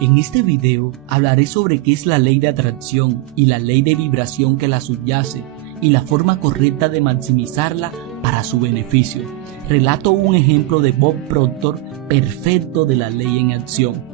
En este video hablaré sobre qué es la ley de atracción y la ley de vibración que la subyace y la forma correcta de maximizarla para su beneficio. Relato un ejemplo de Bob Proctor perfecto de la ley en acción.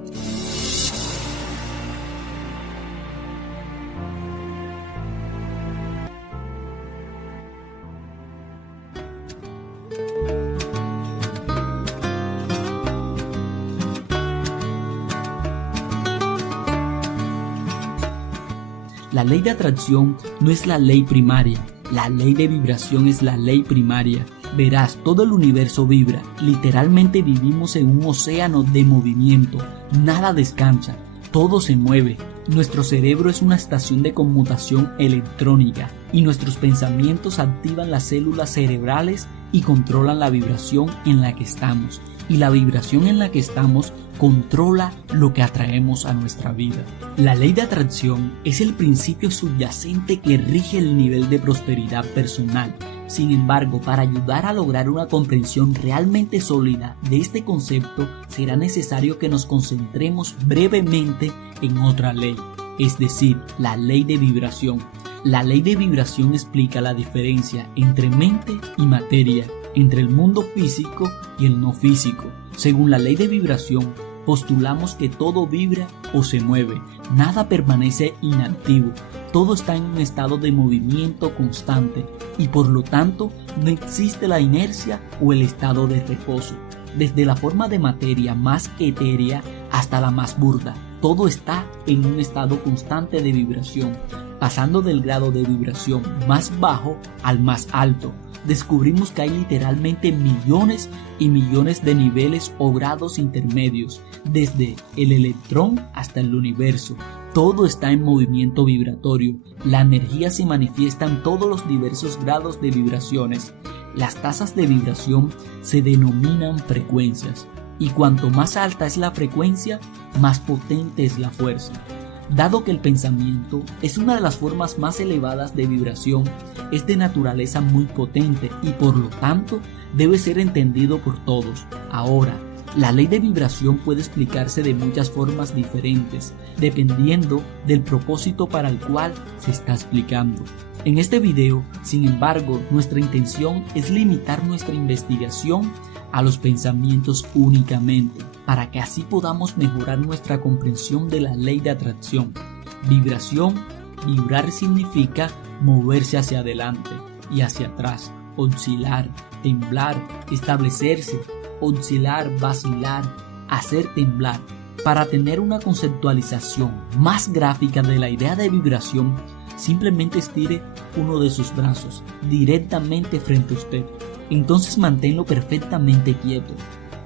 La ley de atracción no es la ley primaria, la ley de vibración es la ley primaria. Verás, todo el universo vibra, literalmente vivimos en un océano de movimiento, nada descansa, todo se mueve. Nuestro cerebro es una estación de conmutación electrónica y nuestros pensamientos activan las células cerebrales y controlan la vibración en la que estamos. Y la vibración en la que estamos controla lo que atraemos a nuestra vida. La ley de atracción es el principio subyacente que rige el nivel de prosperidad personal. Sin embargo, para ayudar a lograr una comprensión realmente sólida de este concepto, será necesario que nos concentremos brevemente en otra ley, es decir, la ley de vibración. La ley de vibración explica la diferencia entre mente y materia, entre el mundo físico y el no físico. Según la ley de vibración, postulamos que todo vibra o se mueve, nada permanece inactivo, todo está en un estado de movimiento constante y por lo tanto no existe la inercia o el estado de reposo. Desde la forma de materia más etérea hasta la más burda, todo está en un estado constante de vibración, pasando del grado de vibración más bajo al más alto. Descubrimos que hay literalmente millones y millones de niveles o grados intermedios, desde el electrón hasta el universo. Todo está en movimiento vibratorio. La energía se manifiesta en todos los diversos grados de vibraciones. Las tasas de vibración se denominan frecuencias, y cuanto más alta es la frecuencia, más potente es la fuerza. Dado que el pensamiento es una de las formas más elevadas de vibración, es de naturaleza muy potente y por lo tanto debe ser entendido por todos. Ahora, la ley de vibración puede explicarse de muchas formas diferentes, dependiendo del propósito para el cual se está explicando. En este video, sin embargo, nuestra intención es limitar nuestra investigación a los pensamientos únicamente, para que así podamos mejorar nuestra comprensión de la ley de atracción. Vibración, vibrar significa moverse hacia adelante y hacia atrás, oscilar, temblar, establecerse, oscilar, vacilar, hacer temblar. Para tener una conceptualización más gráfica de la idea de vibración, simplemente estire uno de sus brazos directamente frente a usted. Entonces manténlo perfectamente quieto.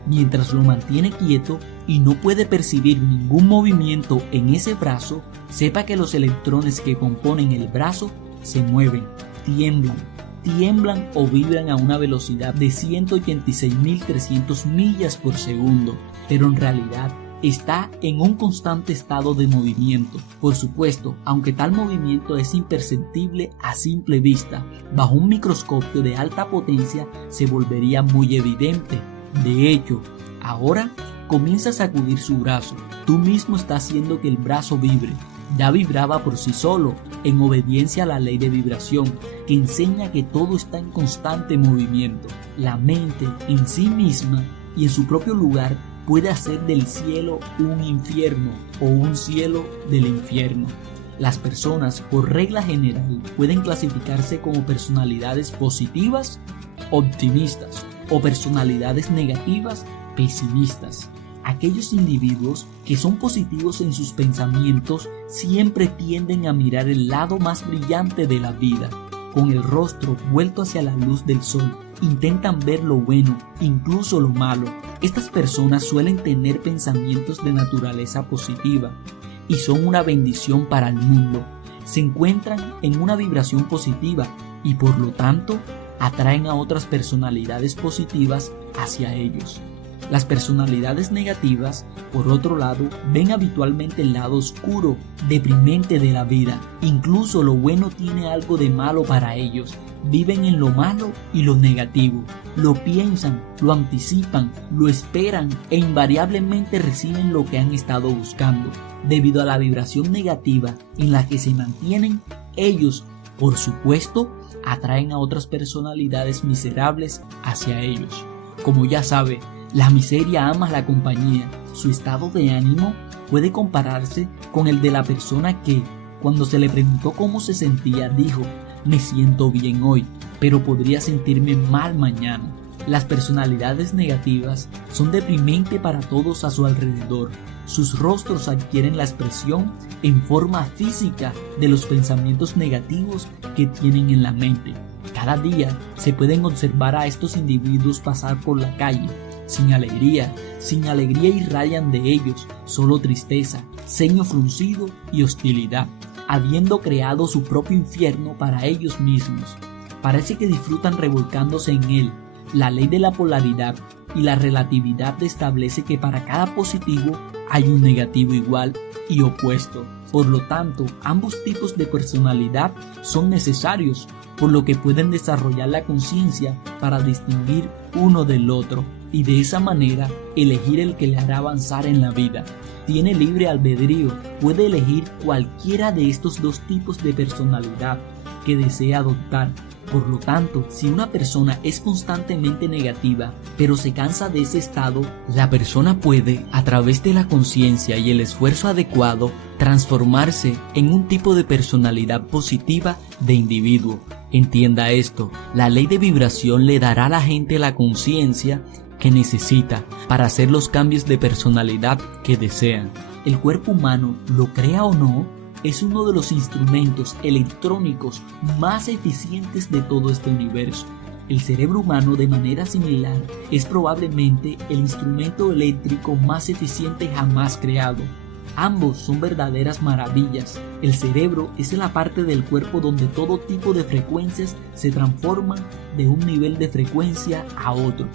Mientras lo mantiene quieto y no puede percibir ningún movimiento en ese brazo, sepa que los electrones que componen el brazo se mueven, tiemblan o vibran a una velocidad de 186.300 millas por segundo, pero en realidad está en un constante estado de movimiento. Por supuesto, aunque tal movimiento es imperceptible a simple vista, bajo un microscopio de alta potencia se volvería muy evidente. De hecho, ahora comienza a sacudir su brazo. Tú mismo estás haciendo que el brazo vibre. Ya vibraba por sí solo, en obediencia a la ley de vibración, que enseña que todo está en constante movimiento. La mente en sí misma y en su propio lugar puede hacer del cielo un infierno o un cielo del infierno. Las personas, por regla general, pueden clasificarse como personalidades positivas, optimistas, o personalidades negativas, pesimistas. Aquellos individuos que son positivos en sus pensamientos siempre tienden a mirar el lado más brillante de la vida. Con el rostro vuelto hacia la luz del sol, intentan ver lo bueno, incluso lo malo. Estas personas suelen tener pensamientos de naturaleza positiva y son una bendición para el mundo. Se encuentran en una vibración positiva y por lo tanto atraen a otras personalidades positivas hacia ellos. Las personalidades negativas, por otro lado, ven habitualmente el lado oscuro, deprimente de la vida. Incluso lo bueno tiene algo de malo para ellos. Viven en lo malo y lo negativo. Lo piensan, lo anticipan, lo esperan e invariablemente reciben lo que han estado buscando. Debido a la vibración negativa en la que se mantienen, ellos, por supuesto, atraen a otras personalidades miserables hacia ellos. Como ya sabe, la miseria ama la compañía. Su estado de ánimo puede compararse con el de la persona que, cuando se le preguntó cómo se sentía, dijo: me siento bien hoy, pero podría sentirme mal mañana. Las personalidades negativas son deprimentes para todos a su alrededor. Sus rostros adquieren la expresión en forma física de los pensamientos negativos que tienen en la mente. Cada día se pueden observar a estos individuos pasar por la calle. Sin alegría irradian de ellos solo tristeza, ceño fruncido y hostilidad, habiendo creado su propio infierno para ellos mismos. Parece que disfrutan revolcándose en él. La ley de la polaridad y la relatividad establece que para cada positivo hay un negativo igual y opuesto. Por lo tanto, ambos tipos de personalidad son necesarios, por lo que pueden desarrollar la conciencia para distinguir uno del otro y de esa manera elegir el que le hará avanzar en la vida. Tiene libre albedrío, puede elegir cualquiera de estos dos tipos de personalidad que desea adoptar. Por lo tanto, si una persona es constantemente negativa, pero se cansa de ese estado, la persona puede, a través de la conciencia y el esfuerzo adecuado, transformarse en un tipo de personalidad positiva de individuo. Entienda esto, la ley de vibración le dará a la gente la conciencia que necesita para hacer los cambios de personalidad que desean. El cuerpo humano, lo crea o no, es uno de los instrumentos electrónicos más eficientes de todo este universo. El cerebro humano, de manera similar, es probablemente el instrumento eléctrico más eficiente jamás creado. Ambos son verdaderas maravillas. El cerebro es la parte del cuerpo donde todo tipo de frecuencias se transforman de un nivel de frecuencia a otro.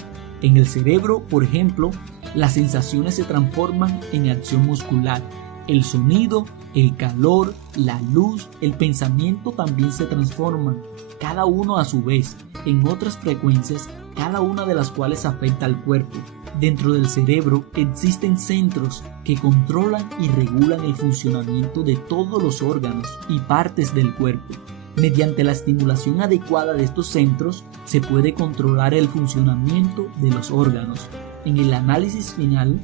En el cerebro, por ejemplo, las sensaciones se transforman en acción muscular. El sonido, el calor, la luz, el pensamiento también se transforman, cada uno a su vez, en otras frecuencias, cada una de las cuales afecta al cuerpo. Dentro del cerebro existen centros que controlan y regulan el funcionamiento de todos los órganos y partes del cuerpo. Mediante la estimulación adecuada de estos centros, se puede controlar el funcionamiento de los órganos. En el análisis final,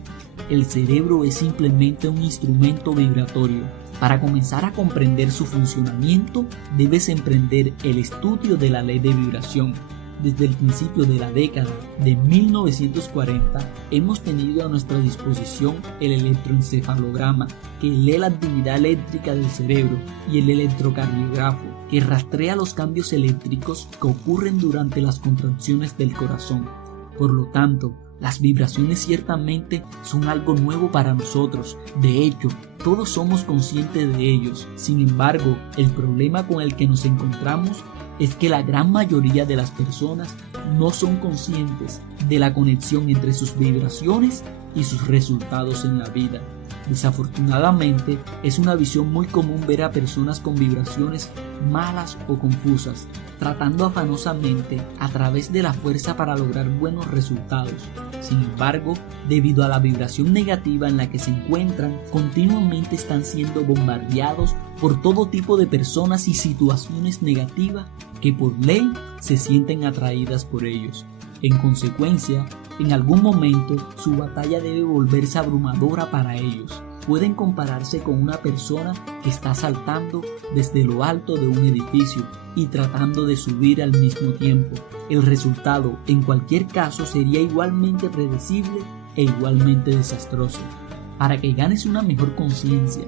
el cerebro es simplemente un instrumento vibratorio. Para comenzar a comprender su funcionamiento, debes emprender el estudio de la ley de vibración. Desde el principio de la década de 1940, hemos tenido a nuestra disposición el electroencefalograma, que lee la actividad eléctrica del cerebro, y el electrocardiógrafo, que rastrea los cambios eléctricos que ocurren durante las contracciones del corazón. Por lo tanto, las vibraciones ciertamente son algo nuevo para nosotros. De hecho, todos somos conscientes de ellos. Sin embargo, el problema con el que nos encontramos es que la gran mayoría de las personas no son conscientes de la conexión entre sus vibraciones y sus resultados en la vida. Desafortunadamente, es una visión muy común ver a personas con vibraciones malas o confusas, tratando afanosamente a través de la fuerza para lograr buenos resultados. Sin embargo, debido a la vibración negativa en la que se encuentran, continuamente están siendo bombardeados por todo tipo de personas y situaciones negativas que por ley se sienten atraídas por ellos. En consecuencia, en algún momento su batalla debe volverse abrumadora para ellos. Pueden compararse con una persona que está saltando desde lo alto de un edificio y tratando de subir al mismo tiempo. El resultado, en cualquier caso, sería igualmente predecible e igualmente desastroso. Para que ganes una mejor conciencia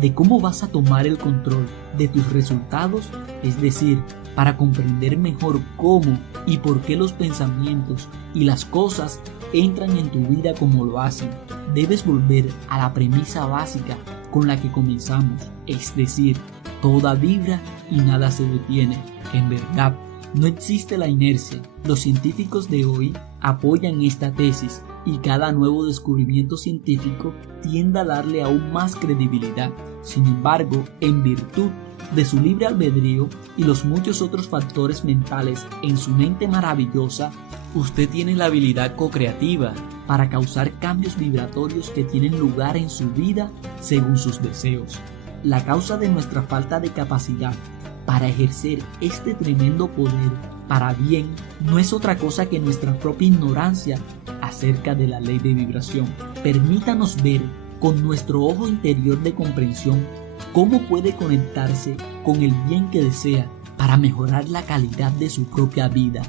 de cómo vas a tomar el control de tus resultados, es decir, para comprender mejor cómo y por qué los pensamientos y las cosas entran en tu vida como lo hacen, debes volver a la premisa básica con la que comenzamos, es decir, toda vibra y nada se detiene. En verdad, no existe la inercia. Los científicos de hoy apoyan esta tesis. y cada nuevo descubrimiento científico tiende a darle aún más credibilidad. Sin embargo, en virtud de su libre albedrío y los muchos otros factores mentales en su mente maravillosa, usted tiene la habilidad co-creativa para causar cambios vibratorios que tienen lugar en su vida según sus deseos. La causa de nuestra falta de capacidad para ejercer este tremendo poder para bien no es otra cosa que nuestra propia ignorancia acerca de la ley de vibración. Permítanos ver con nuestro ojo interior de comprensión cómo puede conectarse con el bien que desea para mejorar la calidad de su propia vida.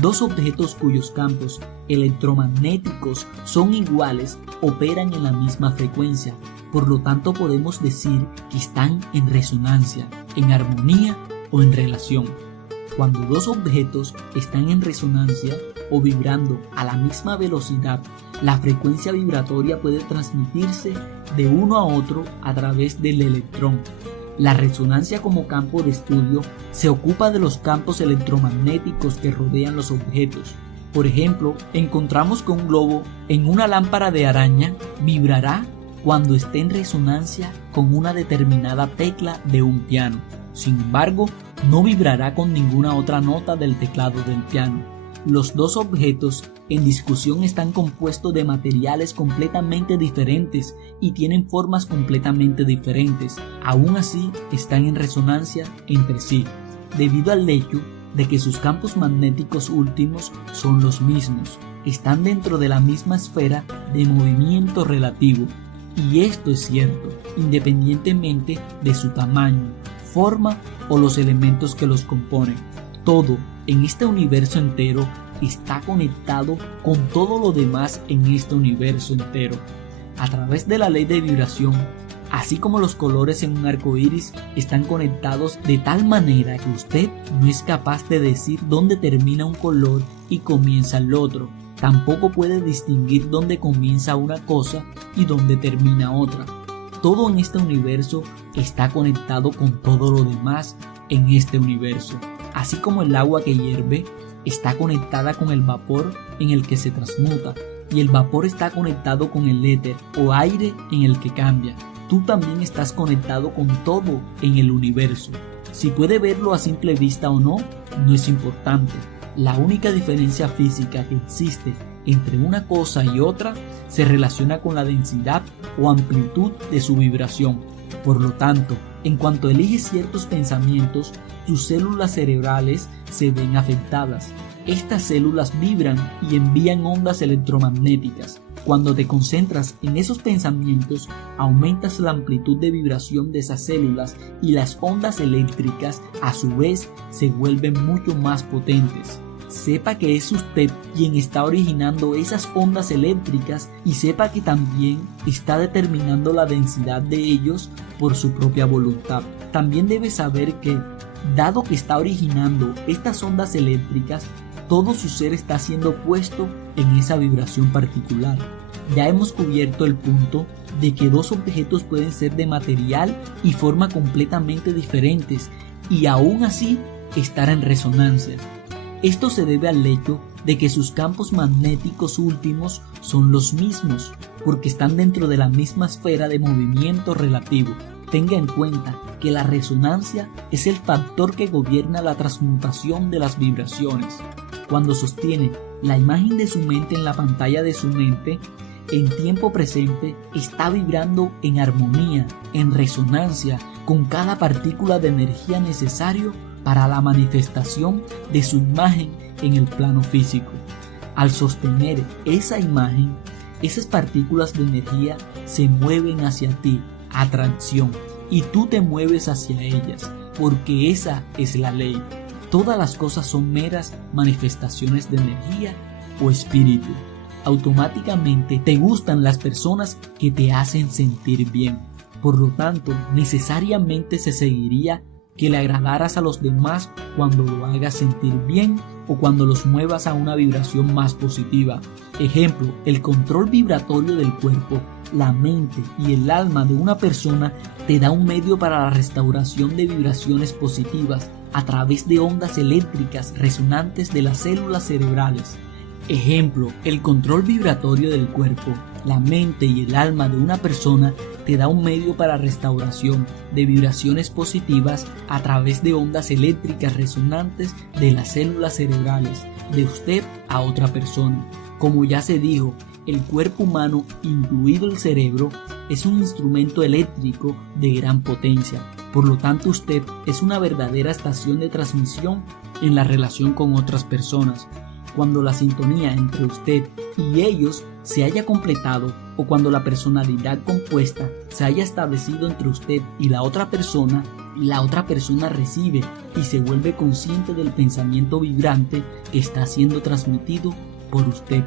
Dos objetos cuyos campos electromagnéticos son iguales operan en la misma frecuencia, por lo tanto podemos decir que están en resonancia, en armonía o en relación. Cuando dos objetos están en resonancia o vibrando a la misma velocidad, la frecuencia vibratoria puede transmitirse de uno a otro a través del electrón. La resonancia como campo de estudio se ocupa de los campos electromagnéticos que rodean los objetos. Por ejemplo, encontramos que un globo en una lámpara de araña vibrará cuando esté en resonancia con una determinada tecla de un piano. Sin embargo, no vibrará con ninguna otra nota del teclado del piano. Los dos objetos en discusión están compuestos de materiales completamente diferentes y tienen formas completamente diferentes. Aún así, están en resonancia entre sí, debido al hecho de que sus campos magnéticos últimos son los mismos. Están dentro de la misma esfera de movimiento relativo. Y esto es cierto, independientemente de su tamaño, forma o los elementos que los componen. Todo en este universo entero está conectado con todo lo demás en este universo entero. A través de la ley de vibración, así como los colores en un arco iris están conectados de tal manera que usted no es capaz de decir dónde termina un color y comienza el otro. Tampoco puede distinguir dónde comienza una cosa y dónde termina otra. Todo en este universo está conectado con todo lo demás en este universo. Así como el agua que hierve está conectada con el vapor en el que se transmuta, y el vapor está conectado con el éter o aire en el que cambia. Tú también estás conectado con todo en el universo. Si puede verlo a simple vista o no, no es importante. La única diferencia física que existe entre una cosa y otra se relaciona con la densidad o amplitud de su vibración. Por lo tanto, en cuanto eliges ciertos pensamientos, tus células cerebrales se ven afectadas. Estas células vibran y envían ondas electromagnéticas. Cuando te concentras en esos pensamientos, aumentas la amplitud de vibración de esas células y las ondas eléctricas, a su vez, se vuelven mucho más potentes. Sepa que es usted quien está originando esas ondas eléctricas y sepa que también está determinando la densidad de ellos por su propia voluntad. También debe saber que, dado que está originando estas ondas eléctricas, todo su ser está siendo puesto en esa vibración particular. Ya hemos cubierto el punto de que dos objetos pueden ser de material y forma completamente diferentes y aún así estar en resonancia. Esto se debe al hecho de que sus campos magnéticos últimos son los mismos, porque están dentro de la misma esfera de movimiento relativo. Tenga en cuenta que la resonancia es el factor que gobierna la transmutación de las vibraciones. Cuando sostiene la imagen de su mente en la pantalla de su mente, en tiempo presente está vibrando en armonía, en resonancia con cada partícula de energía necesario para la manifestación de su imagen en el plano físico. Al sostener esa imagen, esas partículas de energía se mueven hacia ti, atracción, y tú te mueves hacia ellas, porque esa es la ley. Todas las cosas son meras manifestaciones de energía o espíritu. Automáticamente te gustan las personas que te hacen sentir bien. Por lo tanto, necesariamente se seguiría que le agradaras a los demás cuando lo hagas sentir bien o cuando los muevas a una vibración más positiva. Ejemplo, el control vibratorio del cuerpo, la mente y el alma de una persona te da un medio para la restauración de vibraciones positivas a través de ondas eléctricas resonantes de las células cerebrales. Ejemplo, el control vibratorio del cuerpo, la mente y el alma de una persona te da un medio para restauración de vibraciones positivas a través de ondas eléctricas resonantes de las células cerebrales de usted a otra persona. Como ya se dijo, el cuerpo humano, incluido el cerebro, es un instrumento eléctrico de gran potencia. Por lo tanto, usted es una verdadera estación de transmisión en la relación con otras personas. Cuando la sintonía entre usted y ellos se haya completado o cuando la personalidad compuesta se haya establecido entre usted y la otra persona recibe y se vuelve consciente del pensamiento vibrante que está siendo transmitido por usted.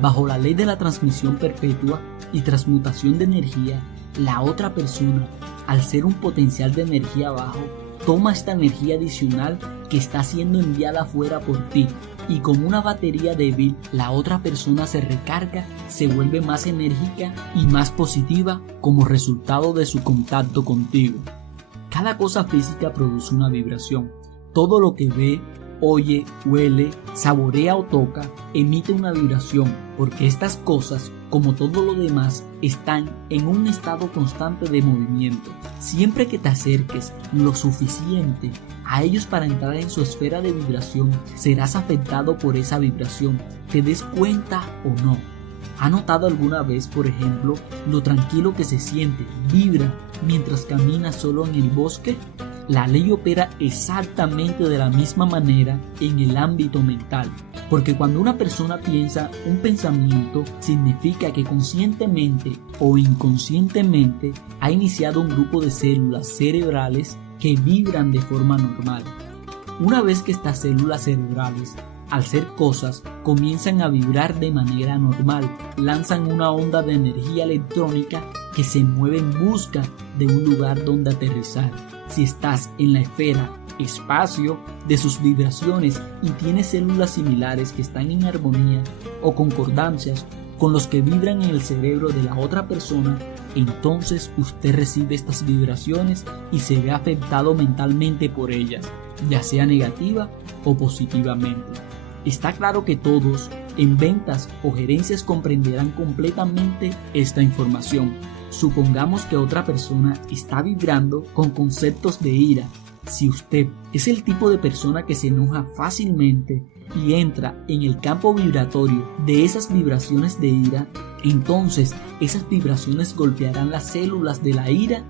Bajo la ley de la transmisión perpetua y transmutación de energía, la otra persona, al ser un potencial de energía bajo, toma esta energía adicional que está siendo enviada afuera por ti y como una batería débil, la otra persona se recarga, se vuelve más enérgica y más positiva como resultado de su contacto contigo. Cada cosa física produce una vibración. Todo lo que ve, oye, huele, saborea o toca emite una vibración, porque estas cosas, como todo lo demás, están en un estado constante de movimiento. Siempre que te acerques lo suficiente a ellos para entrar en su esfera de vibración, serás afectado por esa vibración, te des cuenta o no. ¿Ha notado alguna vez, por ejemplo, lo tranquilo que se siente, vibra, mientras camina solo en el bosque? La ley opera exactamente de la misma manera en el ámbito mental, porque cuando una persona piensa un pensamiento, significa que conscientemente o inconscientemente ha iniciado un grupo de células cerebrales que vibran de forma normal. Una vez que estas células cerebrales, al ser cosas, comienzan a vibrar de manera normal, lanzan una onda de energía electrónica que se mueve en busca de un lugar donde aterrizar. Si estás en la esfera, espacio de sus vibraciones y tienes células similares que están en armonía o concordancias con los que vibran en el cerebro de la otra persona, entonces usted recibe estas vibraciones y se ve afectado mentalmente por ellas, ya sea negativa o positivamente. Está claro que todos en ventas o gerencias comprenderán completamente esta información. Supongamos que otra persona está vibrando con conceptos de ira. Si usted es el tipo de persona que se enoja fácilmente y entra en el campo vibratorio de esas vibraciones de ira, entonces esas vibraciones golpearán las células de la ira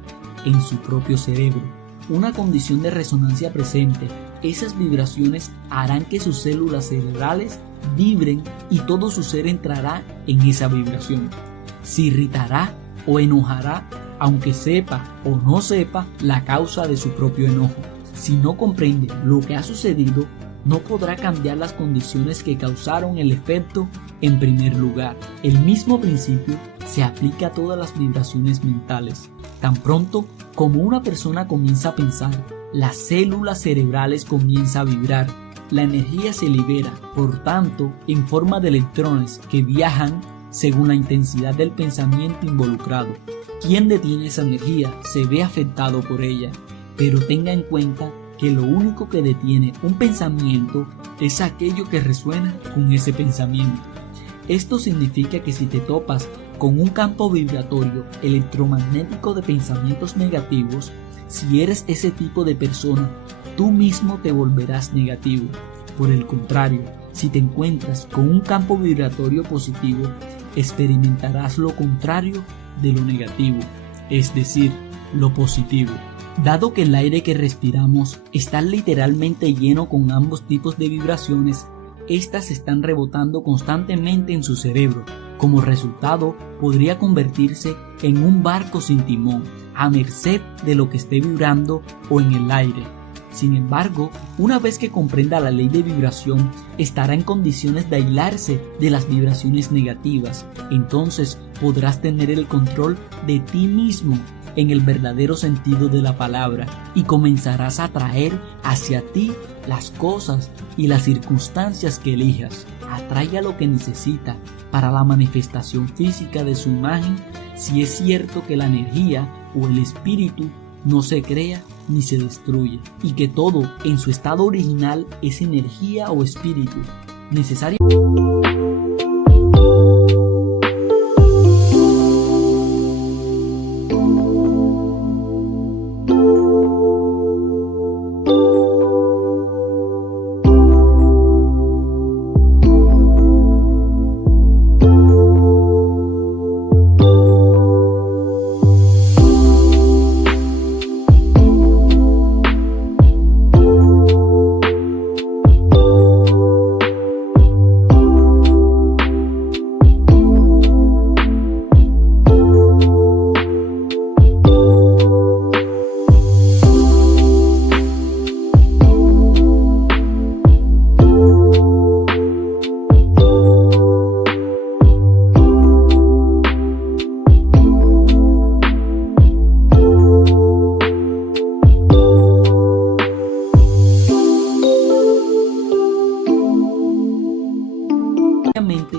en su propio cerebro. Una condición de resonancia presente, esas vibraciones harán que sus células cerebrales vibren y todo su ser entrará en esa vibración. Se irritará o enojará, aunque sepa o no sepa la causa de su propio enojo. Si no comprende lo que ha sucedido, no podrá cambiar las condiciones que causaron el efecto en primer lugar. El mismo principio se aplica a todas las vibraciones mentales. Tan pronto como una persona comienza a pensar, las células cerebrales comienzan a vibrar, la energía se libera, por tanto, en forma de electrones que viajan según la intensidad del pensamiento involucrado. Quien detiene esa energía se ve afectado por ella, pero tenga en cuenta que lo único que detiene un pensamiento es aquello que resuena con ese pensamiento. Esto significa que si te topas con un campo vibratorio electromagnético de pensamientos negativos, si eres ese tipo de persona, tú mismo te volverás negativo. Por el contrario, si te encuentras con un campo vibratorio positivo, experimentarás lo contrario de lo negativo, es decir, lo positivo. Dado que el aire que respiramos está literalmente lleno con ambos tipos de vibraciones, estas están rebotando constantemente en su cerebro. Como resultado, podría convertirse en un barco sin timón, a merced de lo que esté vibrando o en el aire. Sin embargo, una vez que comprenda la ley de vibración, estará en condiciones de aislarse de las vibraciones negativas. Entonces podrás tener el control de ti mismo en el verdadero sentido de la palabra y comenzarás a atraer hacia ti las cosas y las circunstancias que elijas. Atraiga lo que necesita para la manifestación física de su imagen, si es cierto que la energía o el espíritu no se crea ni se destruye, y que todo en su estado original es energía o espíritu necesario.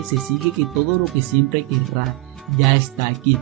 se sigue que todo lo que siempre querrá ya está aquí.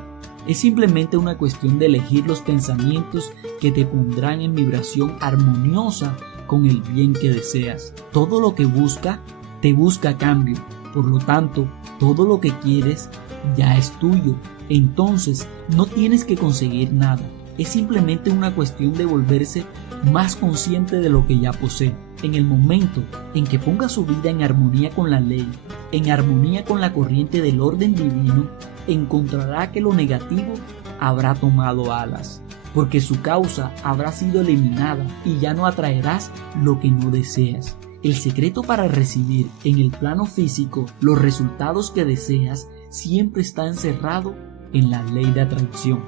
Es simplemente una cuestión de elegir los pensamientos que te pondrán en vibración armoniosa con el bien que deseas. Todo lo que busca, te busca a cambio. Por lo tanto, todo lo que quieres ya es tuyo. Entonces, no tienes que conseguir nada. Es simplemente una cuestión de volverse más consciente de lo que ya posee. En el momento en que ponga su vida en armonía con la ley, en armonía con la corriente del orden divino, encontrará que lo negativo habrá tomado alas, porque su causa habrá sido eliminada y ya no atraerás lo que no deseas. El secreto para recibir en el plano físico los resultados que deseas siempre está encerrado en la ley de atracción.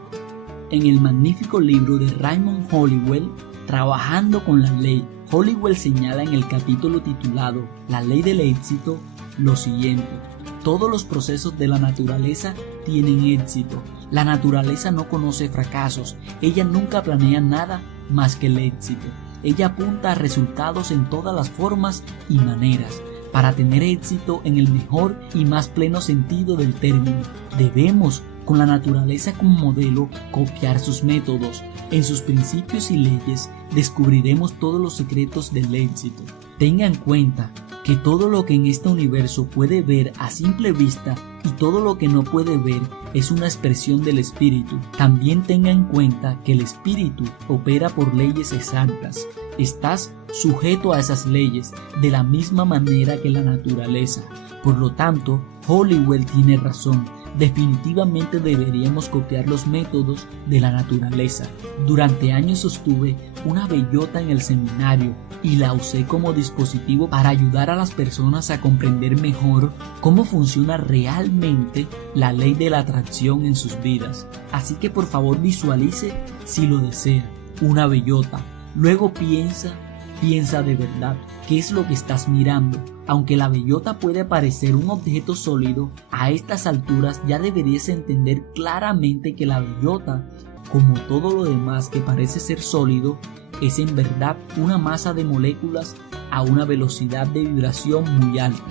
En el magnífico libro de Raymond Holliwell, Trabajando con la Ley, Holliwell señala en el capítulo titulado La Ley del Éxito lo siguiente: todos los procesos de la naturaleza tienen éxito. La naturaleza no conoce fracasos, ella nunca planea nada más que el éxito. Ella apunta a resultados en todas las formas y maneras. Para tener éxito en el mejor y más pleno sentido del término, debemos, con la naturaleza como modelo, copiar sus métodos. En sus principios y leyes descubriremos todos los secretos del éxito. Tenga en cuenta que todo lo que en este universo puede ver a simple vista y todo lo que no puede ver es una expresión del espíritu. También tenga en cuenta que el espíritu opera por leyes exactas. Estás sujeto a esas leyes de la misma manera que la naturaleza. Por lo tanto, Holliwell tiene razón. Definitivamente deberíamos copiar los métodos de la naturaleza. Durante años sostuve una bellota en el seminario y la usé como dispositivo para ayudar a las personas a comprender mejor cómo funciona realmente la ley de la atracción en sus vidas. Así que por favor visualice, si lo desea, una bellota. Luego piensa de verdad qué es lo que estás mirando. Aunque la bellota puede parecer un objeto sólido, a estas alturas ya deberías entender claramente que la bellota, como todo lo demás que parece ser sólido, es en verdad una masa de moléculas a una velocidad de vibración muy alta.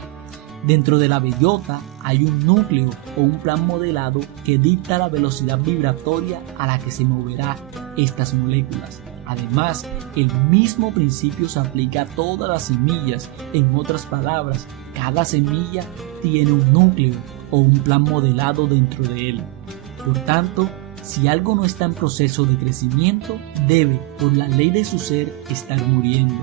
Dentro de la bellota hay un núcleo o un plan modelado que dicta la velocidad vibratoria a la que se moverán estas moléculas. Además, el mismo principio se aplica a todas las semillas. En otras palabras, cada semilla tiene un núcleo o un plan modelado dentro de él. Por tanto, si algo no está en proceso de crecimiento, debe, por la ley de su ser, estar muriendo.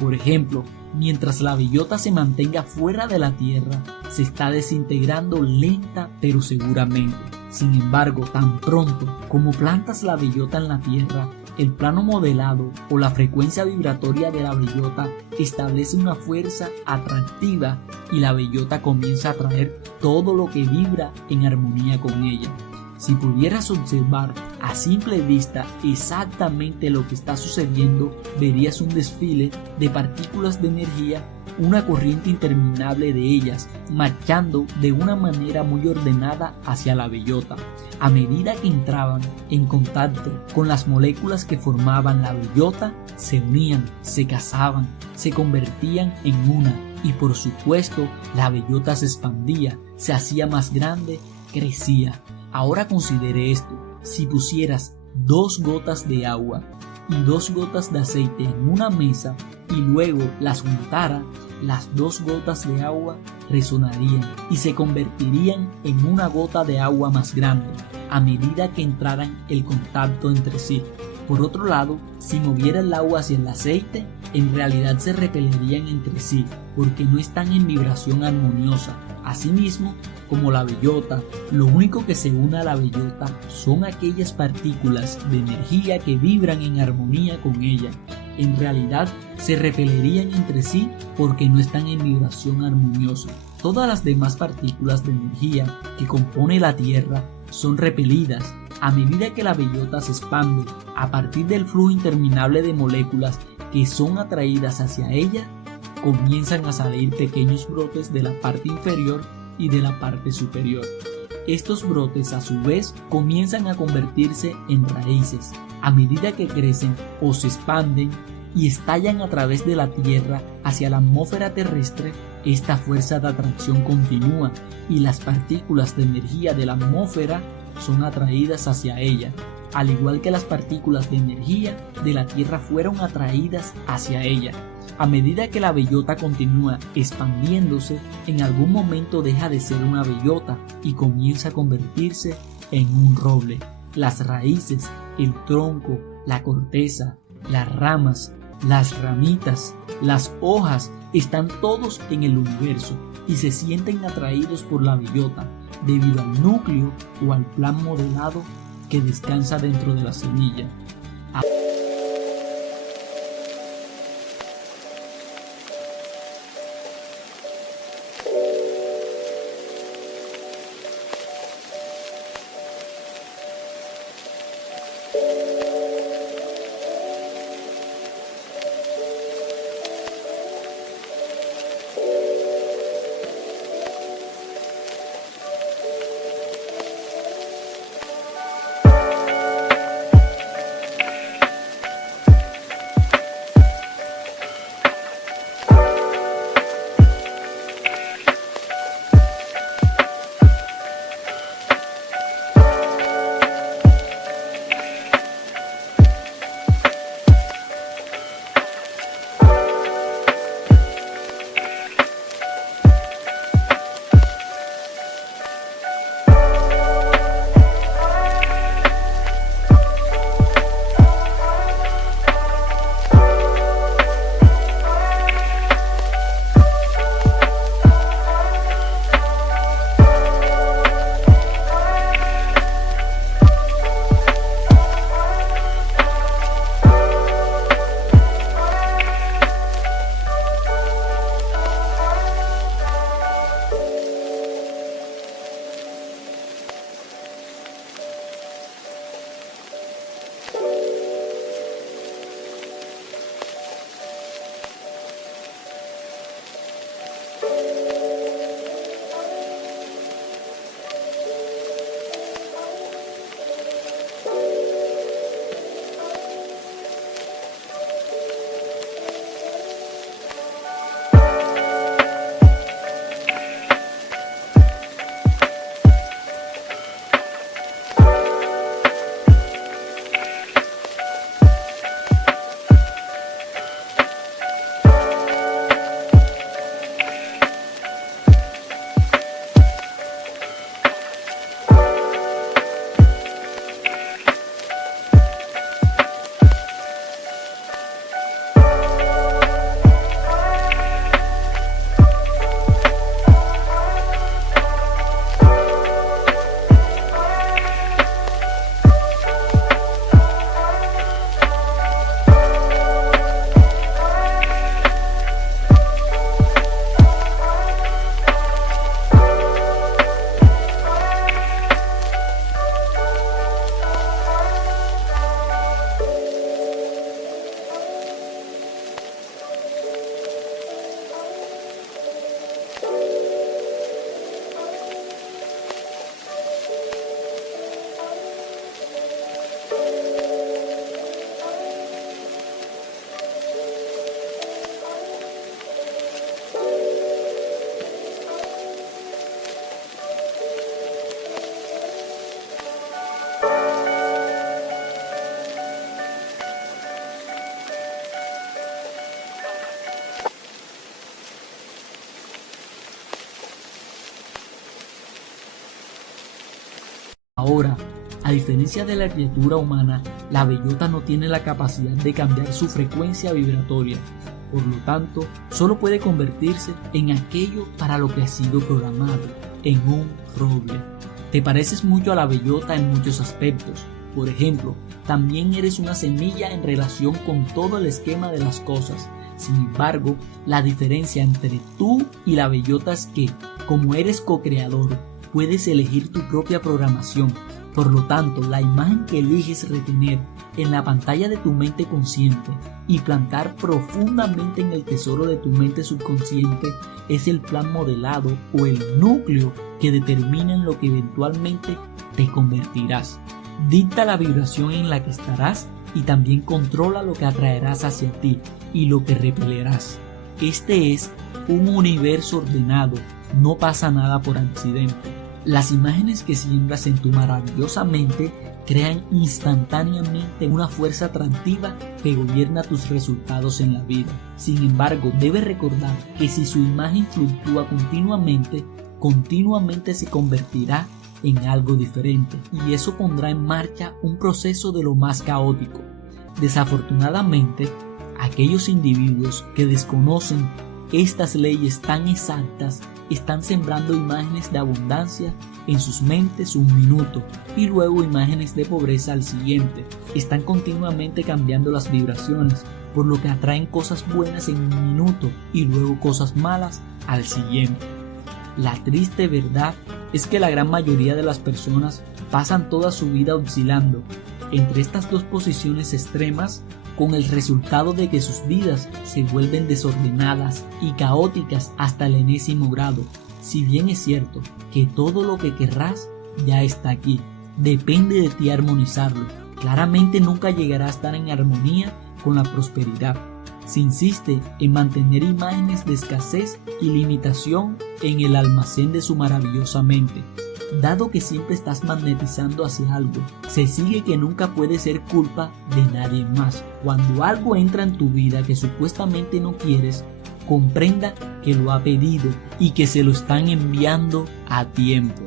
Por ejemplo, mientras la bellota se mantenga fuera de la tierra, se está desintegrando lenta pero seguramente. Sin embargo, tan pronto como plantas la bellota en la tierra, el plano modelado o la frecuencia vibratoria de la bellota establece una fuerza atractiva y la bellota comienza a atraer todo lo que vibra en armonía con ella. Si pudieras observar a simple vista exactamente lo que está sucediendo, verías un desfile de partículas de energía, una corriente interminable de ellas, marchando de una manera muy ordenada hacia la bellota. A medida que entraban en contacto con las moléculas que formaban la bellota, se unían, se casaban, se convertían en una y por supuesto la bellota se expandía, se hacía más grande, crecía. Ahora considere esto: si pusieras 2 gotas de agua y 2 gotas de aceite en una mesa y luego las juntara, las 2 gotas de agua resonarían y se convertirían en una gota de agua más grande a medida que entraran en contacto entre sí. Por otro lado, si moviera el agua hacia el aceite, en realidad se repelerían entre sí porque no están en vibración armoniosa. Asimismo, como la bellota, lo único que se une a la bellota son aquellas partículas de energía que vibran en armonía con ella. En realidad, se repelerían entre sí porque no están en vibración armoniosa. Todas las demás partículas de energía que compone la Tierra son repelidas a medida que la bellota se expande. A partir del flujo interminable de moléculas que son atraídas hacia ella, comienzan a salir pequeños brotes de la parte inferior y de la parte superior. Estos brotes a su vez comienzan a convertirse en raíces. A medida que crecen o se expanden, y estallan a través de la Tierra hacia la atmósfera terrestre, esta fuerza de atracción continúa y las partículas de energía de la atmósfera son atraídas hacia ella, al igual que las partículas de energía de la Tierra fueron atraídas hacia ella. A medida que la bellota continúa expandiéndose, en algún momento deja de ser una bellota y comienza a convertirse en un roble. Las raíces, el tronco, la corteza, las ramas, las ramitas, las hojas están todos en el universo y se sienten atraídos por la bellota debido al núcleo o al plan modelado que descansa dentro de la semilla. Ahora, a diferencia de la criatura humana, la bellota no tiene la capacidad de cambiar su frecuencia vibratoria. Por lo tanto, solo puede convertirse en aquello para lo que ha sido programado, en un roble. Te pareces mucho a la bellota en muchos aspectos. Por ejemplo, también eres una semilla en relación con todo el esquema de las cosas. Sin embargo, la diferencia entre tú y la bellota es que, como eres co-creador, puedes elegir tu propia programación. Por lo tanto, la imagen que eliges retener en la pantalla de tu mente consciente y plantar profundamente en el tesoro de tu mente subconsciente es el plan modelado o el núcleo que determina en lo que eventualmente te convertirás. Dicta la vibración en la que estarás y también controla lo que atraerás hacia ti y lo que repelerás. Este es un universo ordenado, no pasa nada por accidente. Las imágenes que siembras en tu maravillosa mente crean instantáneamente una fuerza atractiva que gobierna tus resultados en la vida. Sin embargo, debes recordar que si su imagen fluctúa continuamente se convertirá en algo diferente, y eso pondrá en marcha un proceso de lo más caótico. Desafortunadamente, aquellos individuos que desconocen estas leyes tan exactas están sembrando imágenes de abundancia en sus mentes un minuto y luego imágenes de pobreza al siguiente. Están continuamente cambiando las vibraciones, por lo que atraen cosas buenas en un minuto y luego cosas malas al siguiente. La triste verdad es que la gran mayoría de las personas pasan toda su vida oscilando entre estas dos posiciones extremas, con el resultado de que sus vidas se vuelven desordenadas y caóticas hasta el enésimo grado. Si bien es cierto que todo lo que querrás ya está aquí, depende de ti armonizarlo. Claramente nunca llegará a estar en armonía con la prosperidad. Se insiste en mantener imágenes de escasez y limitación en el almacén de su maravillosa mente. Dado que siempre estás magnetizando hacia algo, se sigue que nunca puede ser culpa de nadie más. Cuando algo entra en tu vida que supuestamente no quieres, comprenda que lo ha pedido y que se lo están enviando a tiempo.